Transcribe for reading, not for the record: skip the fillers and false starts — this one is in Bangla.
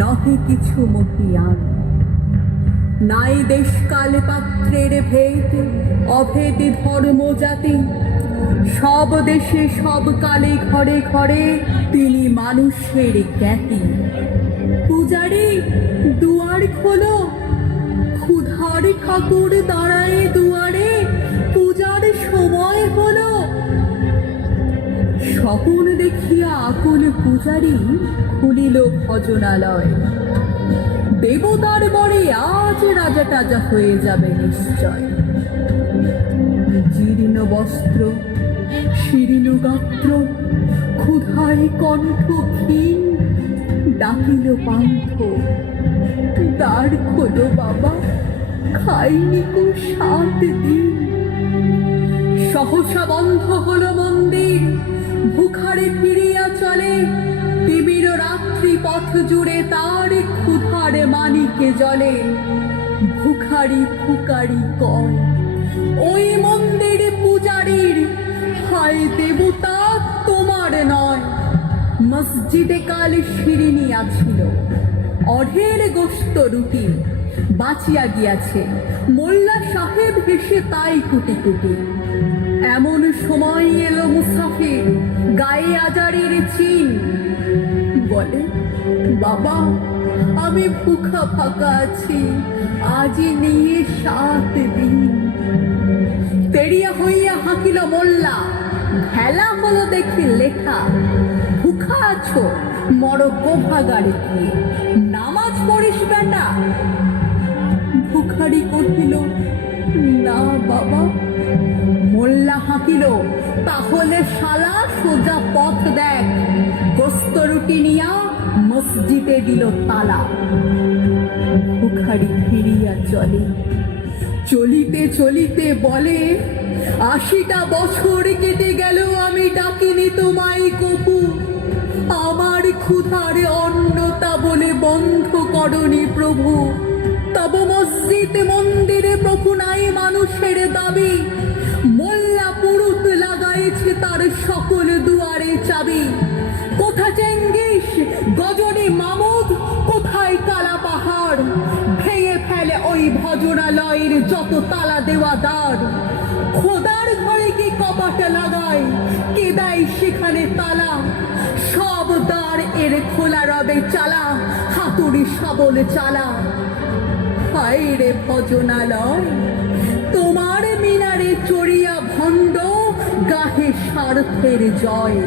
নহে কিছু মহিয়ান। নাই দেশকাল পাত্রের ভেদ, অভেদ ধর্ম জাতি, সব দেশে সব কালে ঘরে ঘরে তিনি মানুষের জ্ঞাতি। পূজারি দুয়ার খোলো, ক্ষুধার ঠাকুর দাঁড়ায় দুয়ারে, পূজার সময় হলো। স্বপন দেখিয়া আকুল পূজারি খুলিল ভজনালয়। দেবতার বরে আজ রাজা টাজা হয়ে যাবে নিশ্চয়। জীর্ণ বস্ত্র, শীর্ণ গাত্র, ক্ষুধায় কণ্ঠ ক্ষীণ, ডাকিল পান্থ, দ্বার খোলো বাবা, খাইনি কো 7 দিন। সহসা বন্ধ হলো মন্দির, ভুখারে ফিরিয়া চলে। তিমির রাত্রি পথ জুড়ে তার ক্ষুধার মানিকে জলে। ভুখারি ফুকারি কয়, ওই মন্দির পূজারীর, হায় দেবতা তোমার নয়। মসজিদে কাল শিরিনি আছিল, অঢের গোস্ত রুটি বাঁচিয়া গিয়াছে। মোল্লা সাহেব হেসে তাই কুটি কুটি। এমন সময় এলো মুসাফির, গায়ে আজারের চিন। বলে, বাবা আমি ভুখা ফাঁকা আছি, আজই নিয়ে 7 দিন। তেড়িয়া হইয়া হাঁকিল মোল্লা, ভেলা হলো দেখি লেখা। ভুখা আছো, মর গোভাগারে গিয়ে, নামাজ পড়িস বেটা। ভুখারি কহিল, না বাবা। মোল্লা হাঁকিল, তাহলে শালা সোজা পথ দেখ। গোস্ত রুটি নিয়া মসজিদে দিল তালা। ভুখারি ফিরিয়া চলে, চলিতে চলিতে বলে, 80টা বছর কেটে গেল আমি ডাকিনি তোমায় কপু। আমার ক্ষুধার অন্নতা বলে বন্ধ করনি প্রভু। তব মসজিদ মন্দিরে প্রভু নাই মানুষের দাবি। মোল্লা পুরুত লাগাইছে তার সকল দুয়ারে চাবি। কোথা চেঙ্গিস গজনী মামুদ, কোথায় কালা পাহাড়। ভেঙে ফেলে ওই ভজনালয়ের যত তালা দেওয়া দ্বার। খোদার ঘরে কি কপাট লাগায়, কে দেয় সেখানে তালা। সব দ্বার এর খোলা রবে চালা, হাতুড়ি শাবল চালা। হায় রে ভজনালয়, তোমার মিনারে চড়িয়া ভণ্ড গাহে স্বার্থের জয়।